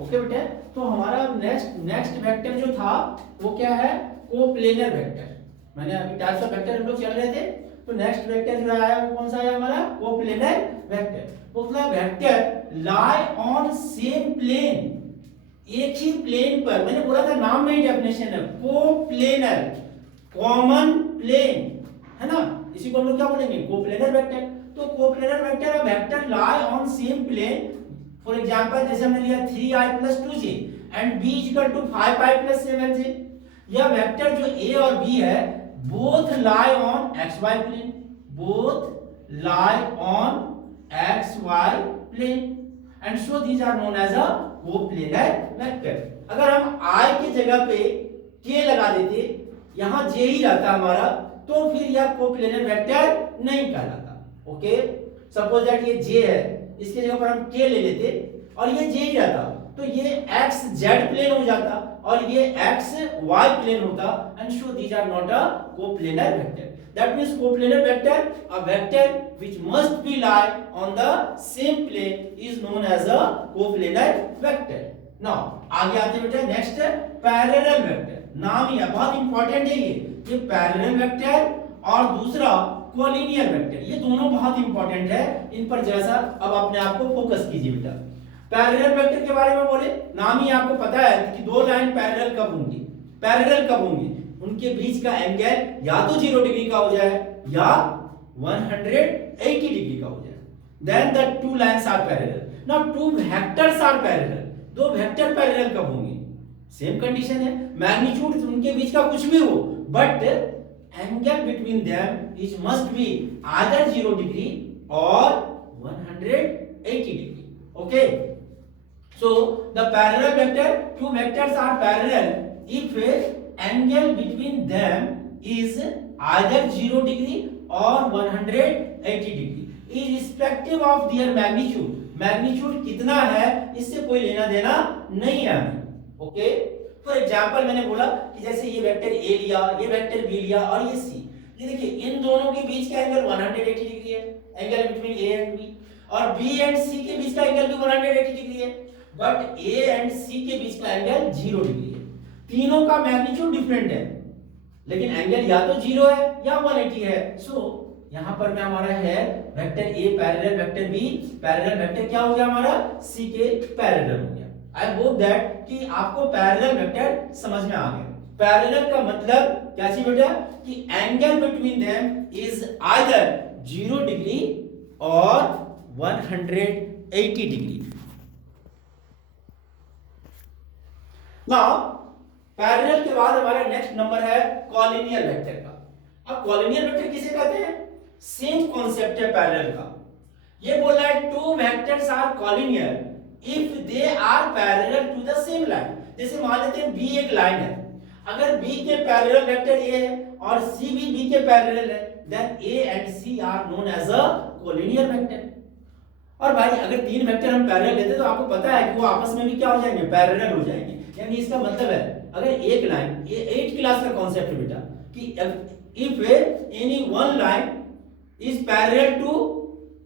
Okay बेटा, तो हमारा नेक्स्ट वेक्टर जो था वो क्या है, कोप्लेनर वेक्टर। मैंने अभी टाइप्स ऑफ वेक्टर हम लोग चल रहे थे, तो नेक्स्ट वेक्टर जो आया वो कौन सा आया हमारा, कोप्लेनर वेक्टर। मतलब vector lie on same plane, एक ही प्लेन पर, मैंने बोला था नाम में ही डेफिनेशन है, कोप्लेनर, कॉमन प्लेन, है ना, इसी को हम लोग क्या बोलेंगे, कोप्लेनर वेक्टर। तो coplanar vector, vector lie on same plane. For example जैसे हमने लिया 3i + 2j and b = 5i + 7j। यह वेक्टर जो a और b है, both lie on xy plane, both lie on xy plane, and so these are known as a coplanar vector. अगर हम i की जगह पे k लगा देते, यहां j ही रहता हमारा, तो फिर यह कोप्लेनर वेक्टर नहीं कहलाता। ओके, सपोज दैट ये j है, इसकी जगह पर हम k ले लेते और ये j ही रहता, तो ये x z प्लेन हो जाता और ये x y प्लेन होता, and so these are not a coplanar vector. That means coplanar vector, a vector which must be lie on the same plane, is known as a coplanar vector. Now आगे आते बेटा, next parallel vector. नाम ही है, बहुत important है ये parallel vector और दूसरा कोलिनियर वेक्टर, ये दोनों बहुत इंपॉर्टेंट है, इन पर जरा सा अब अपने आप को फोकस कीजिए बेटा। पैरेलल वेक्टर के बारे में बोले, नाम ही आपको पता है कि दो लाइन पैरेलल कब होंगी, पैरेलल कब होंगी, उनके बीच का एंगल या तो 0 डिग्री का हो जाए या 180 डिग्री का हो जाए, then the two lines are parallel. Now two vectors are parallel, दो वेक्टर पैरेलल कब होंगे, सेम कंडीशन है, मैग्नीट्यूड उनके बीच का कुछ भी हो, but angle between them is must be either 0 degree और 180 degree. Okay, so the parallel vector, two vectors are parallel if angle between them is either 0 degree or 180 degree, irrespective of their magnitude। Magnitude कितना है इससे कोई लेना देना नहीं है हमें। ओके, फॉर एग्जांपल मैंने बोला कि जैसे ये वेक्टर a लिया, ये वेक्टर b लिया और ये c, ये देखिए इन दोनों के बीच का एंगल 180 डिग्री है, angle between a and b, और b एंड c के बीच का एंगल भी 180 डिग्री है, बट a एंड c के बीच का एंगल 0 डिग्री है। तीनों का मैग्नीट्यूड डिफरेंट है, लेकिन एंगल या तो 0 है या 180 है। सो यहां पर में हमारा है vector a parallel vector b parallel vector क्या हो गया हमारा, c के पैरेलल हो गया। आई होप दैट कि आपको पैरेलल वेक्टर समझ में आ गया। पैरेलल का मतलब क्या चीज बेटा, कि angle between them is either 0 degree और 180 डिग्री। नाउ पैरेलल के बाद हमारा नेक्स्ट नंबर है कॉलिनियर वेक्टर का। अब कॉलिनियर वेक्टर किसे कहते हैं, सेम कॉन्सेप्ट है पैरेलल का। ये बोल रहा है two vectors are collinear if they are parallel to the same line. जैसे मान लेते हैं b एक लाइन है, अगर b के पैरेलल वेक्टर a है और c भी b के पैरेलल है, then a and c are known as a collinear vector. और भाई अगर तीन वेक्टर हम पैरेलल लेते तो आपको पता है कि वो आपस में भी क्या हो जाएंगे, पैरेलल हो जाएंगे। यानी इसका मतलब है अगर एक लाइन, ये 8th क्लास का कॉन्सेप्ट है बेटा, कि if any one line is parallel to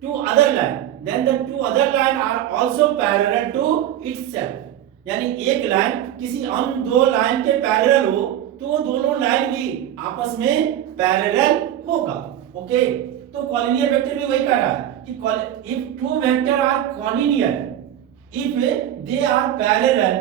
two other line, then the two other line are also parallel to itself. यानी एक लाइन किसी अन्य दो लाइन के पैरेलल हो तो वो दोनों लाइन भी आपस में पैरेलल होगा। ओके, तो कॉलिनियर वेक्टर भी वही कह रहा है कि if two vector are collinear, if they are parallel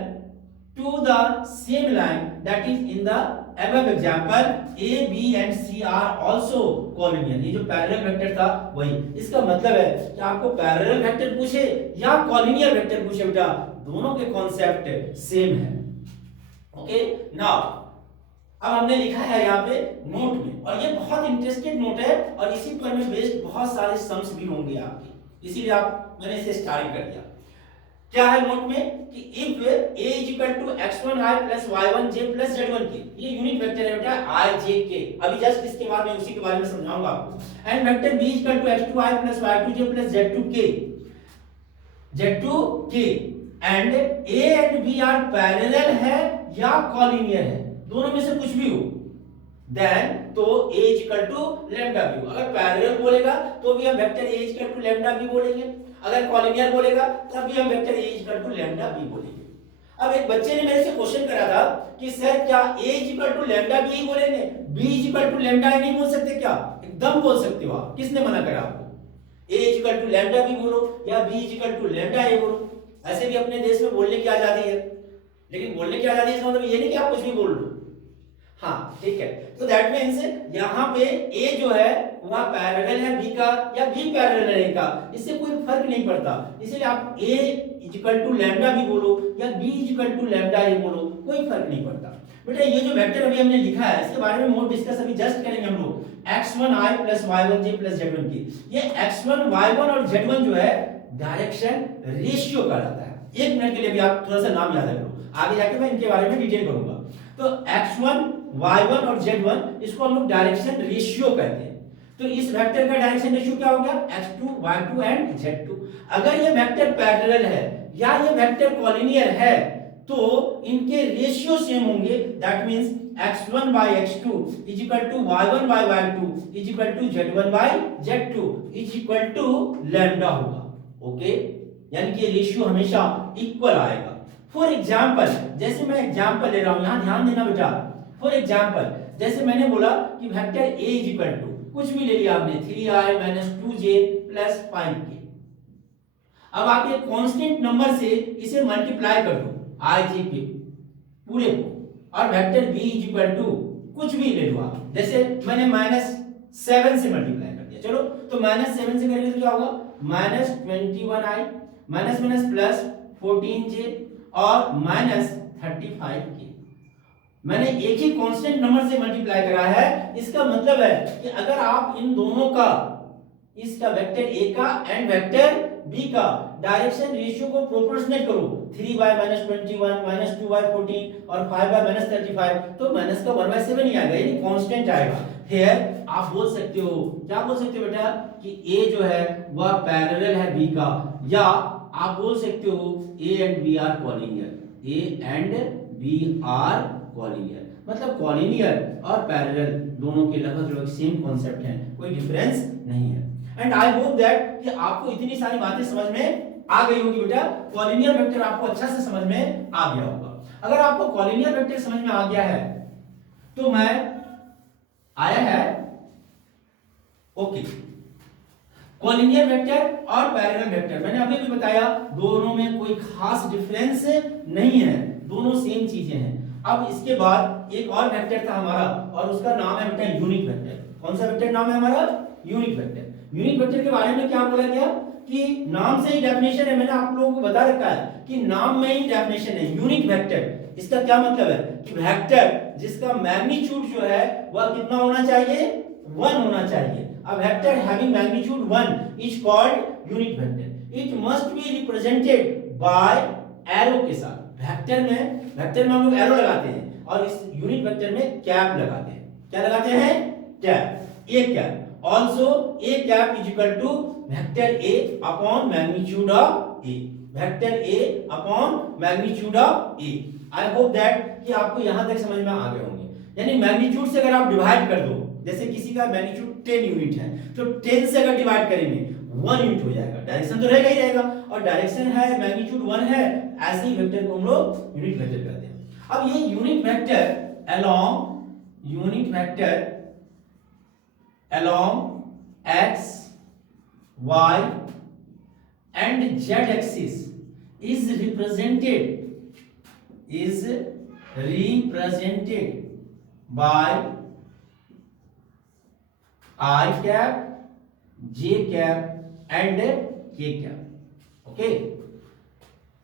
to the same line, that is in the above example a b and c are also collinear। ये जो पैरेलल वेक्टर था वही, इसका मतलब है कि आपको पैरेलल वेक्टर पूछे या कॉलिनियर वेक्टर पूछे बेटा, दोनों के कॉन्सेप्ट सेम है। ओके, नाउ अब हमने लिखा है यहाँ पे नोट में, और ये बहुत इंटरेस्टेड नोट है और इसी पर में बेस्ड बहुत सारे सम्स भी होंगे आपके, इसीलिए मैंने इसे स्टार्ट कर दिया। क्या है नोट में कि if a = x1i + y1j + z1k, ये यूनिट वेक्टर है बेटा i j k, अभी जस्ट इसके बाद में उसी के बारे में समझाऊंगा आपको। And vector b = x2i + y2j + z2k and a and b are parallel है या कॉलिनियर है, दोनों में से कुछ भी हो, देन तो a = λb। अगर पैरेलल बोलेगा तो भी हम वेक्टर a = λb बोलेंगे, अगर कॉलिनियर बोलेगा तब भी हम वेक्टर a = λb बोलेंगे। अब एक बच्चे ने मेरे से क्वेश्चन करा था कि सर क्या a is equal to lambda B ही बोलेंगे, b is equal to lambda A नहीं बोल सकते क्या? एकदम बोल सकते हो आप, किसने मना करा आपको? a is equal to lambda B बोलो या b is equal to lambda A बोलो। ऐसे भी अपने देश में बोलने की आजादी है, लेकिन बोलने की आजादी इसका मतलब ये नहीं कि आप कुछ भी बोल लो। हाँ ठीक है, तो दैट मीन्स यहाँ पे a जो है वह पैरेलल है b का या b पैरेलल है a का, इससे कोई फर्क नहीं पड़ता। इसीलिए आप a equal to lambda b बोलो या b equal to lambda a बोलो, कोई फर्क नहीं पड़ता। बेटा ये जो वेक्टर अभी हमने लिखा है इसके बारे में मोर डिस्कस अभी जस्ट करेंगे हम लोग, x1i plus y1j plus z1 की। ये x1 y1 और z1 जो है डायरेक्शन रेशियो कहलाता है। एक मिनट के लिए भी आप थोड़ा सा नाम याद रख लो, आगे जाके मैं इनके बारे में डिटेल करूंगा। तो x1 y1 और z1 इसको हम लोग डायरेक्शन रेशियो कहते हैं। तो इस वेक्टर का डायरेक्शन रेशियो क्या हो गया? x2 y2 and z2। अगर ये वेक्टर पैरेलल है या ये वेक्टर कॉलिनियर है तो इनके रेशियो सेम होंगे। That means x1 by x2 is equal to y1 by y2 is equal to z1 by z2 is equal to lambda होगा। ओके, यानी कि रेशियो हमेशा इक्वल आएगा। फॉर एग्जांपल, जैसे मैं एग्जांपल ले रहा हूं, यहां ध्यान देना बेटा। फॉर एग्जांपल जैसे मैंने बोला कि vector a is equal to कुछ भी ले लिया आपने 3i 2j प्लस 5k। अब आप ये कांस्टेंट नंबर से इसे मल्टीप्लाई कर दो i j के पूरे को, और vector b is equal to कुछ भी ले लो आप, जैसे मैंने -7 से मल्टीप्लाई कर दिया। चलो तो -7 से करेंगे तो क्या होगा? -21i माइनस प्लस 14j और -35k। मैंने एक ही कांस्टेंट नंबर से मल्टीप्लाई करा है। इसका मतलब है कि अगर आप इन दोनों का, इसका वेक्टर a का एंड वेक्टर b का डायरेक्शन रेशियो को प्रोपोर्शनेट करो, 3 by -21 -2 by 14 और 5 by -35, तो माइनस का 1/7 ही आएगा, यानी कांस्टेंट आएगा। फिर आप बोल सकते हो, क्या बोल सकते हो बेटा? कि a जो है वह पैरेलल है b का, या आप बोल सकते हो a and b are collinear, a and b are collinear. मतलब कॉलिनियर और पैरेलल दोनों के लगभग सेम कॉन्सेप्ट हैं, कोई डिफरेंस नहीं है। एंड आई होप दैट कि आपको इतनी सारी बातें समझ में आ गई होगी बेटा। कॉलिनियर वेक्टर आपको अच्छा से समझ में आ गया होगा। अगर आपको कॉलिनियर वेक्टर समझ में आ गया है तो मैं आया है ओके। कॉलिनियर वेक्टर और पैरेलल वेक्टर मैंने अभी भी बताया, दोनों में कोई खास डिफरेंस नहीं है, दोनों सेम चीजें हैं। अब इसके बाद एक और वेक्टर था हमारा और उसका नाम है बेटा यूनिट वेक्टर। कौन सा वेक्टर नाम है हमारा? Unit vector. यूनिट वेक्टर के बारे में क्या बोला गया कि नाम से ही डेफिनेशन है, मैंने आप लोगों को बता रखा है कि नाम में ही डेफिनेशन है यूनिट वेक्टर। इसका क्या मतलब है कि वेक्टर जिसका मैग्नीट्यूड जो है वह कितना होना चाहिए? 1 होना चाहिए। A vector having magnitude 1 is called unit vector. It must be represented by arrow के साथ। वेक्टर में हम लोग एरो लगाते हैं और इस यूनिट वेक्टर में कैप लगाते हैं। क्या लगाते हैं? Cap, A cap. Also A cap is equal to vector A upon magnitude of A, vector A upon magnitude of A. I hope that कि आपको यहां तक समझ में आ गए होंगे। यानी मैग्नीट्यूड से अगर आप डिवाइड कर दो, जैसे किसी का मैग्नीट्यूड 10 यूनिट है तो 10 से अगर डिवाइड करेंगे 1 यूनिट हो जाएगा। डायरेक्शन तो रहेगा ही रहेगा, और डायरेक्शन है मैग्नीट्यूड 1 है, ऐसे ही वेक्टर को हम लोग यूनिट वेक्टर कहते हैं। अब ये unit vector along x y and z axis is represented by I cap, J cap and K cap। Okay,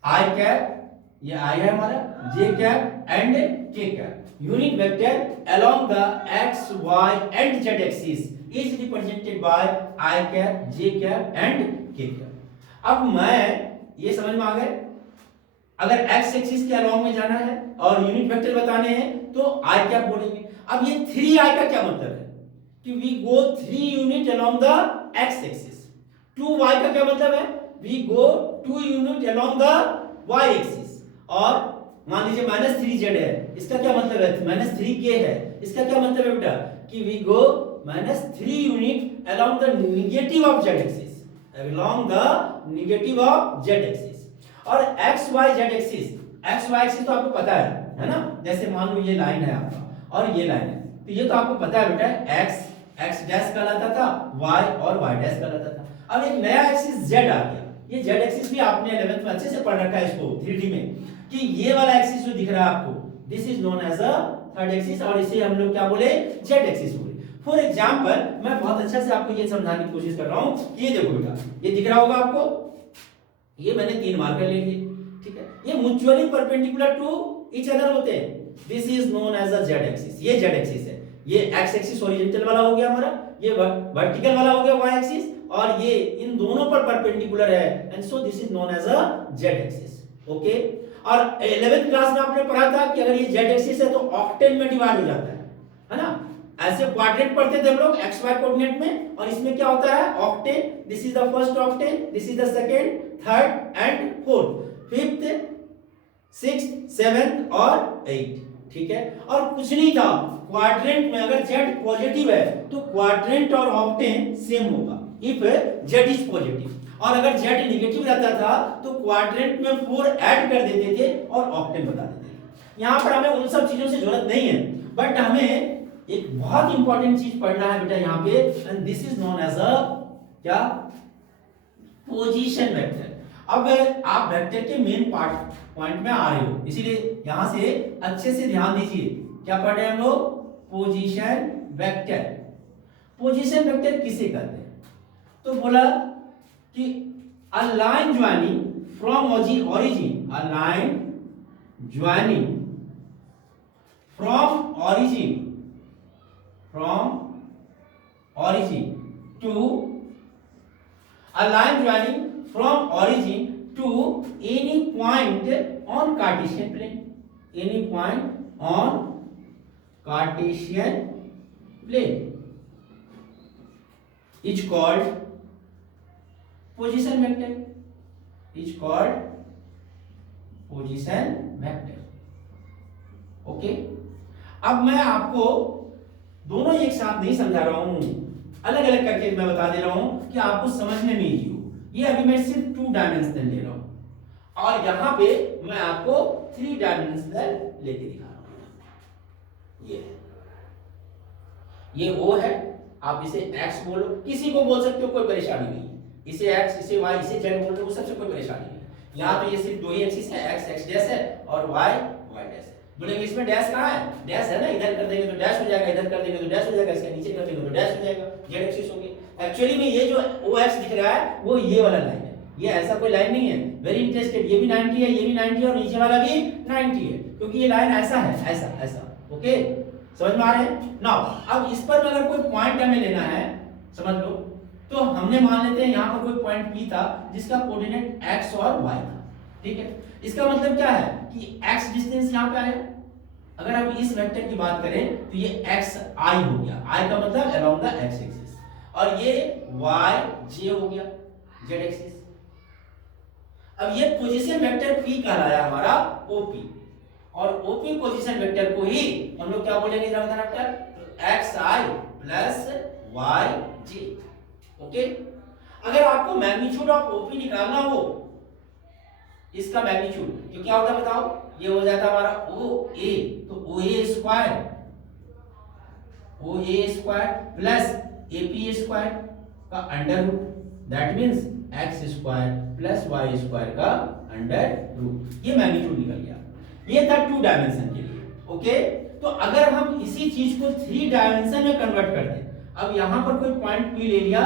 I cap ये I है हमारा, J cap and K cap। Unit vector along the x, y and z axis is represented by I cap, J cap and K cap। अब मैं ये समझ में आ गए, अगर x एक्सिस के अलोंग में जाना है और यूनिट वेक्टर बताने हैं तो I कैप बोलेंगे। अब ये 3i का क्या मतलब है कि we go 3 unit along the x axis. 2y का क्या मतलब है? we go 2 unit along the y axis. और मान लीजिए -3z है, इसका क्या मतलब है? -3k है, इसका क्या मतलब है बेटा? कि we go -3 unit along the negative of z axis, along the negative of z axis. और x y z axis X Y axis तो आपको पता है ना, जैसे मान लो ये लाइन है आपका और ये लाइन है, तो ये तो आपको पता है बेटा, एक्स डैश कहलाता था, वाई और वाई डैश कहलाता था। अब एक नया एक्सिस जेड आ गया, ये जेड एक्सिस भी आपने 11th में अच्छे से पढ़ रखा है इसको 3D में, कि ये वाला एक्सिस जो दिख रहा है आपको, this is known as a third axis, और इसे हम लोग क्या बोले, जेड एक्सिस बोले। फॉर एग्जांपल मैं बहुत अच्छा से आपको ये समझाने की कोशिश कर रहा हूं, ये देखो बेटा, ये दिख रहा होगा आपको, ये मैंने 3 मार्कर ले लिए, ठीक है, ये mutually perpendicular to each other होते हैं, this is known as a Z axis, ये जेड एक्सिस है, ये एक्स एक्सिस हॉरिजॉन्टल वाला हो गया हमारा, ये वर्टिकल वाला हो गया वाई एक्सिस, और ये इन दोनों पर परपेंडिकुलर है, and so this is known as a Z axis. Okay, और 11th क्लास में आपने पढ़ा था कि अगर ये जेड एक्सिस है तो ऑक्टेन में डिवाइड हो जाता है ना, ऐसे क्वाड्रेंट पढ़ते थे हम लोग एक्स वाई कोऑर्डिनेट में, और इसमें क्या होता है, octane, this is the first octane, this is the second, third and fourth, fifth, sixth, seventh और 8, ठीक है। और कुछ नहीं था, क्वाड्रेंट में अगर z पॉजिटिव है तो क्वाड्रेंट और ऑक्टेन सेम होगा, इफ z इज पॉजिटिव, और अगर z नेगेटिव रहता था तो क्वाड्रेंट में 4 ऐड कर देते थे और ऑक्टेन बता देते थे। यहां पर हमें उन सब चीजों से जरूरत नहीं है, बट हमें एक बहुत इंपॉर्टेंट चीज पढ़ना है बेटा यहाँ पे, and this is known as a क्या, पोजीशन वेक्टर। अब आप वेक्टर के मेन पॉइंट में आ रहे हो, इसीलिए यहां से अच्छे से ध्यान दीजिए, क्या पढ़ रहे हैं हम लोग, पोजीशन वेक्टर। पोजीशन वेक्टर किसे कहते हैं, तो बोला कि a line joining from origin, a line joining from origin to a line joining from origin to any point on Cartesian plane, any point on Cartesian plane is called position vector, is called position vector। Okay, अब मैं आपको दोनों एक साथ नहीं समझा रहा हूं, अलग अलग करके मैं बता दे रहा हूं कि आपको समझने में इजी हो। ये अभी मैं सिर्फ 2 डायमेंशनल ले रहा हूं, और यहां पे मैं आपको 3 डायमेंशनल लेके दिखा रहा हूं। ये O है, आप इसे x बोलो, किसी को बोल सकते हो, कोई परेशानी नहीं है, इसे x, इसे y, इसे z बोल लो, सबसे कोई परेशानी नहीं। यहां पे ये सिर्फ 2 ही एक्सिस है, x डैश है और y डैश है। बोलेंगे इसमें डैश कहां है, डैश है ना, इधर कर देंगे तो डैश हो जाएगा, इधर कर देंगे तो डैश हो जाएगा, इसके नीचे कर देंगे तो डैश हो जाएगा, जेड एक्सिस हो गई। एक्चुअली में ये जो OX दिख रहा है वो ये वाला लाइन है, ये ऐसा कोई लाइन नहीं है, वेरी इंटरेस्टेड, ये भी 90 है, ये भी 90 है, और नीचे वाला भी 90 है, क्योंकि ये लाइन ऐसा है, ऐसा ऐसा। ओके, समझ में आ रहे हैं। नाउ अब इस पर अगर कोई पॉइंट हमें लेना है, समझ लो, तो हमने मान लेते हैं यहाँ पर कोई पॉइंट P था जिसका कोऑर्डिनेट x और y था, ठीक है। इसका मतलब क्या है कि x डिस्टेंस यहाँ पे आया, अगर हम इस वेक्टर की बात करें तो ये xi हो गया, i का मतलब अलोंग द x एक्सिस, और ये yj हो गया, z एक्सिस। अब ये पोजीशन वेक्टर P कहलाया हमारा OP, और OP पोजीशन वेक्टर को ही हम लोग क्या बोलेंगे जरा बताना बेटा, xi प्लस yj। ओके, अगर आपको मैग्नीट्यूड ऑफ OP निकालना हो, इसका मैग्नीट्यूड, तो क्या होता है बताओ, ये हो जाता हमारा OA, तो OA square plus AP square का under root, that means x square plus y square का अंडर रूट, ये मैग्नीट्यूड निकल गया। ये था 2 डायमेंशन के लिए। ओके, तो अगर हम इसी चीज को 3 डायमेंशन में कन्वर्ट कर दें, अब यहां पर कोई पॉइंट P ले लिया,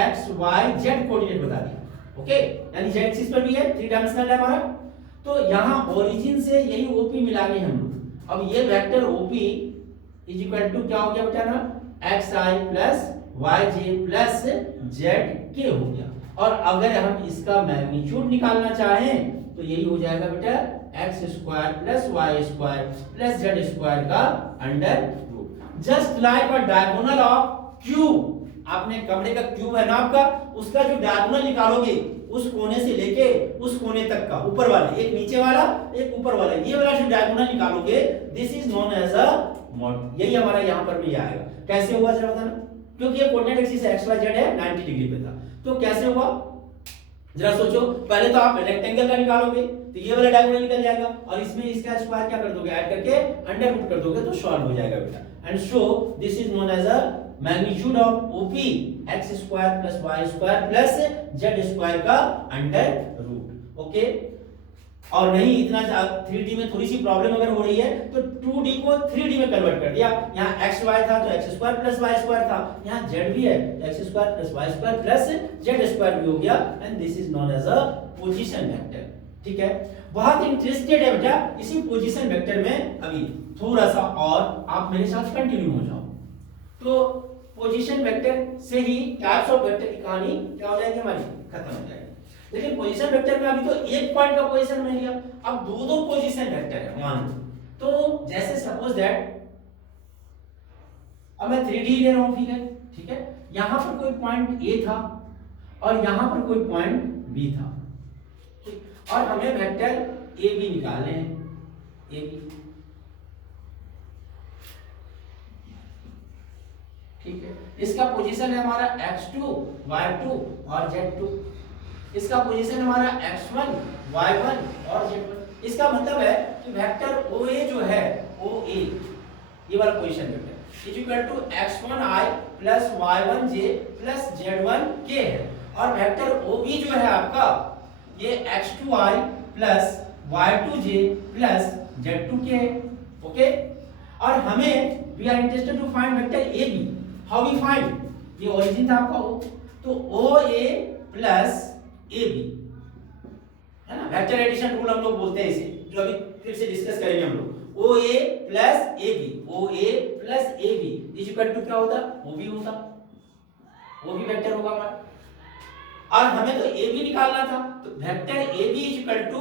x y z कोऑर्डिनेट बता दिया, ओके, यानी z एक्सिस पर भी है, 3 डायमेंशनल है हमारा, तो यहां ओरिजिन से यही OP मिलाएंगे हम लोग। अब ये vector OP is equal to क्या हो गया बेटा ना, xi plus yj plus zk हो गया, और अगर हम इसका मैग्नीट्यूड निकालना चाहें तो यही हो जाएगा बेटा x square plus y square plus z square का under root, just like a diagonal of cube. आपने कमरे का क्यूब है ना आपका, उसका जो डायगोनल निकालोगे उस कोने से लेके उस कोने तक का, ऊपर वाला, एक नीचे वाला एक ऊपर वाला, ये वाला जो डायगोनल निकालोगे, this is known as a mod. यही हमारा यहां पर भी आएगा। कैसे होगा जरा बताना, क्योंकि ये coordinate axis x y z है, 90 डिग्री पे था, तो कैसे होगा, जरा सोचो, पहले तो आप रेक्टेंगल का निकालोगे तो ये वाला डायगोनल निकल जाएगा और इसमें इसका स्क्वायर क्या कर दोगे, ऐड करके अंडर रूट कर दोगे तो सॉल्व हो जाएगा बेटा। And so this is known as a magnitude of OP x square plus y square plus z square का अंडर रूट। ओके, और नहीं इतना 3D में थोड़ी सी प्रॉब्लम अगर हो रही है तो 2D को 3D में कन्वर्ट कर दिया। यहाँ एक्स वाई था तो x square plus y square था, यहाँ जेड भी है x square plus y square plus z square भी हो गया and this is known as a position vector. ठीक है, बहुत इंटरेस्टेड है बेटा इसी पोजीशन वेक्टर में, अभी थोड़ा सा और आप मेरे साथ कंटिन्यू हो जाओ। तो पोजीशन वेक्टर से ही टाइप्स ऑफ वेक्टर की कहानी क्या हो जाएगी हमारी, खत्म हो जाएगी। लेकिन पोजीशन वेक्टर में अभी तो एक पॉइंट का पोजीशन मिल गया, अब दो दो पोजीशन वेक्टर है मान लो। तो जैसे सपोज दैट अब मैं 3D ले रहा हूं फिगर, ठीक है, यहां पर कोई पॉइंट A था और यहां पर कोई पॉइंट B था, ठीक, और हमें वेक्टर AB निकालने हैं, AB, ठीक है, इसका पोजीशन है हमारा x2 y2 और z2, इसका पोजीशन हमारा x1 y1 और z1। इसका मतलब है कि वेक्टर OA जो है OA ये वाला position vector is equal to x1i plus y1j plus z1k है, और वेक्टर OB जो है आपका ये x2i plus y2j plus z2k है। ओके, और हमें we are interested to find vector AB। How we find, ये ओरिजिन था आपका O, तो OA प्लस AB है ना, वेक्टर एडिशन रूल हम लोग बोलते हैं इसे, जो अभी फिर से डिस्कस करेंगे हम लोग। OA plus AB, OA plus AB is equal to क्या होता, OB होता, OB वेक्टर होगा हमारा, और हमें तो AB निकालना था, तो vector AB is equal to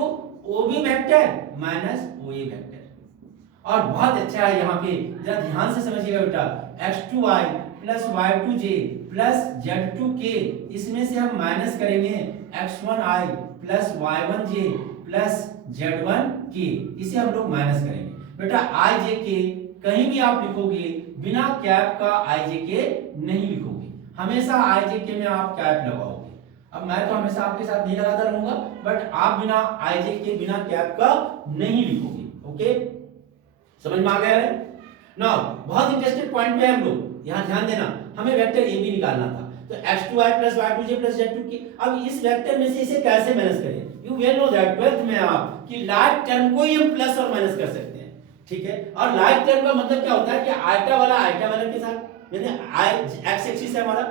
OB vector minus OA vector. और बहुत अच्छा है, यहाँ पे जरा ध्यान से समझिएगा बेटा, x2i plus y2j plus z2k, इसमें से हम माइनस करेंगे x1i plus y1j plus z1k, इसे हम लोग माइनस करेंगे। बेटा i j k कहीं भी आप लिखोगे बिना कैप का i j k नहीं लिखोगे, हमेशा i j k में आप कैप लगाओगे। अब मैं तो हमेशा आपके साथ नहीं लगाता रहूंगा, बट आप बिना i j k बिना कैप का नहीं लिखोगे। ओके, समझ में आ गया है ना। बहुत इंटरेस्टिंग पॉइंट पे हम लोग, यहां ध्यान देना, हमें वेक्टर AB निकालना था, तो x2i plus y2j plus z2k। अब इस वेक्टर में से इसे कैसे माइनस करें, you well know that 12th में आप कि लाइक टर्म को ही हम प्लस और माइनस कर सकते हैं, ठीक है। और लाइक टर्म का मतलब क्या होता है कि आइटा वाला के साथ, यानी x एक्सिस है हमारा,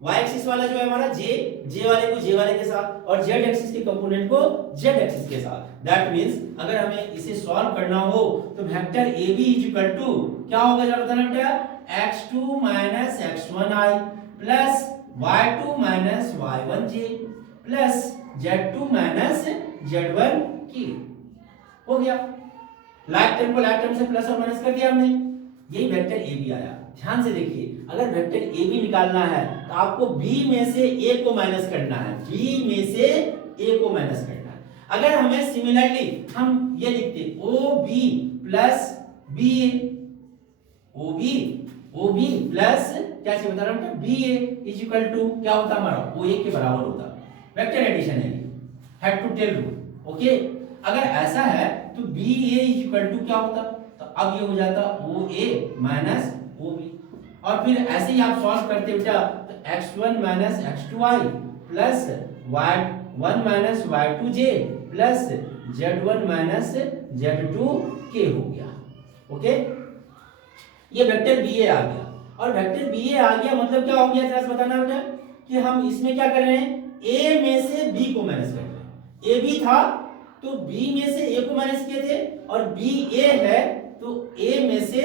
y एक्सिस वाला जो है हमारा j वाले को j वाले के साथ, और z एक्सिस के कंपोनेंट को z एक्सिस के साथ। दैट मींस अगर हमें इसे सॉल्व करना हो तो vector AB is equal to क्या होगा, जरा बताना बेटा, x2 minus x1i plus y2 minus y1j plus z2 minus z1k। हो गया, लाइक टर्म को लाइक टर्म से प्लस और माइनस कर दिया हमने, यही वेक्टर AB आया। ध्यान से देखिए, अगर वेक्टर AB निकालना है तो आपको B में से A को माइनस करना है, B में से A को माइनस करना है। अगर हमें सिमिलरली हम ये लिखते OB plus BA, OB plus क्या से बता रहा हूं, BA इज इक्वल टू क्या होता हमारा, OA के बराबर होता। वेक्टर एडिशन है ये, head to tail rule. Okay, अगर ऐसा है तो BA इज इक्वल टू क्या होता, तो अब ये हो जाता OA माइनस OB, और फिर ऐसे ही आप सॉल्व करते बेटा, तो x1 minus x2i plus y1 minus y2j plus z1 minus z2k हो गया। ओके, ये वेक्टर BA आ गया, और वेक्टर BA आ गया मतलब क्या हो गया, जरा बताना बेटा, कि हम इसमें क्या कर रहे हैं, A में से B को माइनस कर रहे हैं। AB था तो B में से A को माइनस किए थे, और BA है तो A में से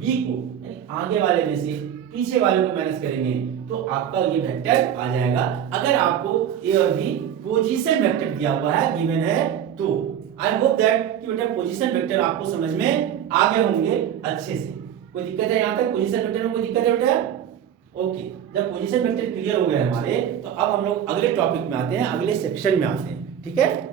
B को, यानी आगे वाले में से पीछे वाले को माइनस करेंगे तो आपका ये वेक्टर आ जाएगा। अगर आपको A और B पोजीशन वेक्टर दिया हुआ है, गिवन है, तो आई होप दैट कि बेटा पोजीशन वेक्टर आपको समझ में आ गए होंगे अच्छे से। कोई दिक्कत है यहाँ तक, पोजीशन वेक्टर में कोई दिक्कत है बेटा? ओके, जब पोजीशन वेक्टर क्लियर हो गए हमारे, तो अब हम लोग अगले टॉपिक में आते हैं, अगले सेक्शन में आते हैं, ठीक है।